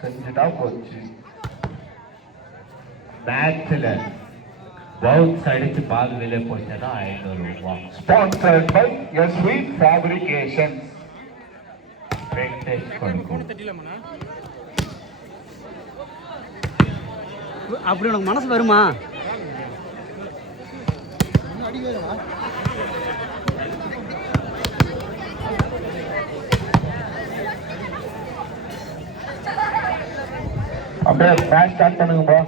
செஞ்சுட்டா போச்சு. மேட்ச்ல பவுன்ஸ் அடிச்சு பால் வெளியே போச்சுன்னா 500 ரூபாய். Sponsored by sweet fabrication. அப்படி உனக்கு மனசு வருமா? அப்படியே மேட்ச் ஸ்டார்ட் பண்ணுங்கப்பா.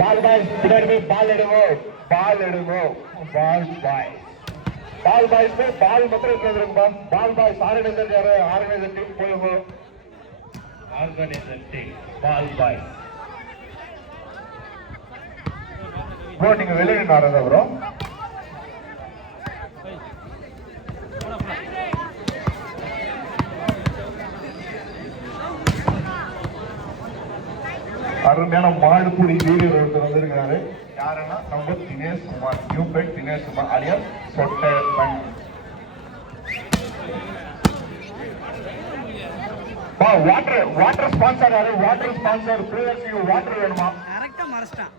பால் பாய் பின்னாடி பால் எடுங்கோ, பால் எடுங்கோ, பால் பாய், பால் பாய்ஸ் பால் மாத்திரம் இருக்கிறதுப்பா. பால் பாய்ஸ் ஆர்கனைசர் யாரு? ஆர்கனைசர் டீம் போயிருங்க. ஆர்கனைசர் டீம் பால் பாய். ப்ரோ நீங்க வெளியே நின்னாரதா ப்ரோ? அருமையான மாடுபுடி வீரர் ஒருத்தர் வந்திருக்காரு. யாருன்னா நம்ம Dinesh Kumar, new pet Dinesh Kumar alias சொட்டப்பன். வாட்டர் ஸ்பான்சர் யாரு? வாட்டர் ஸ்பான்சர் பிளேயர்ஸ்க்கு வாட்டர் வேணுமா? கரெக்ட்டா மறச்சிட்டான்.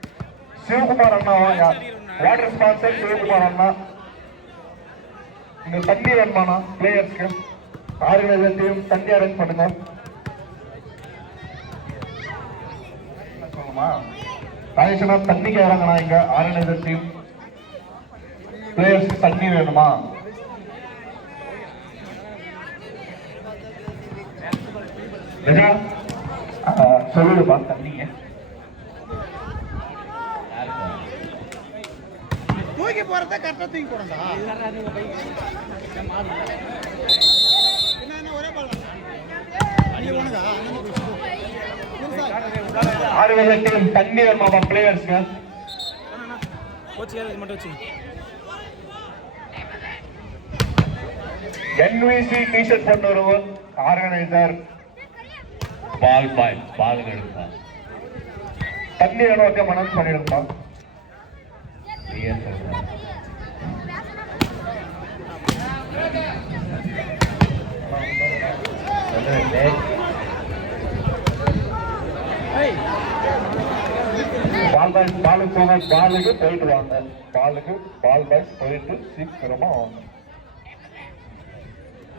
சிவகுமார் அண்ணாவா? வாட்டர் ஸ்பான்சர் சிவகுமார் அண்ணா. நீங்க தண்ணி வேணுமாண்ணா பிளேயர்ஸ்க்கு? ஆர்கனைசர் டீம் தண்ணி அரேஞ்ச் பண்ணுங்க. ராஜேஷனா தண்ணிக்கு இறங்கண்ணா. இங்க ஆர்கனைசர் டீம் பிளேயர்ஸ்க்கு தண்ணி வேணுமா? சொல்லுப்பா தண்ணிங்க. தூக்கி போறத கரெக்டா தூக்கி போறடா. என்ன ஒரே பால் அடி போனதா? ஆர்கனைசர் டீம் தண்ணி வேணுமா பிளேயர்ஸ்க்கு? கோச் இது மட்டும் வச்சு. NVC டி-ஷர்ட் போட்டு வருவோம். ஆர்கனைசர் பால் பாய் பால் எடுப்பா. தண்ணி வேணும் மனசு பண்ணிடுப்பா. பால் பாய்ஸ் பாலுக்கு போங்க. பாலுக்கு போயிட்டு வாங்க. பாலுக்கு பால் பாய்ஸ் போயிட்டு சீக்கிரமா வாங்க.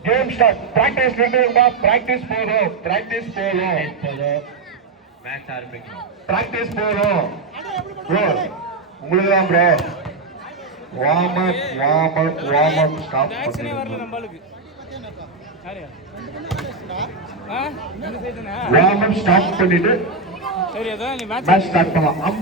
Game start. பிராக்டிஸ் ரெண்டுமா? பிராக்டிஸ் போதும். பிராக்டிஸ் போதும். மேட்ச் ஆரம்பிக்கணும். பிராக்டிஸ் போதும். ப்ரோ உங்களுக்கு தான் ப்ரோ. வார்ம் அப் ஸ்டாப் பண்ணுங்க. வார்ம் அப் ஸ்டாப் பண்ணிட்டு சரி அதான் நீ மேட்ச் ஸ்டார்ட் பண்ணலாம்.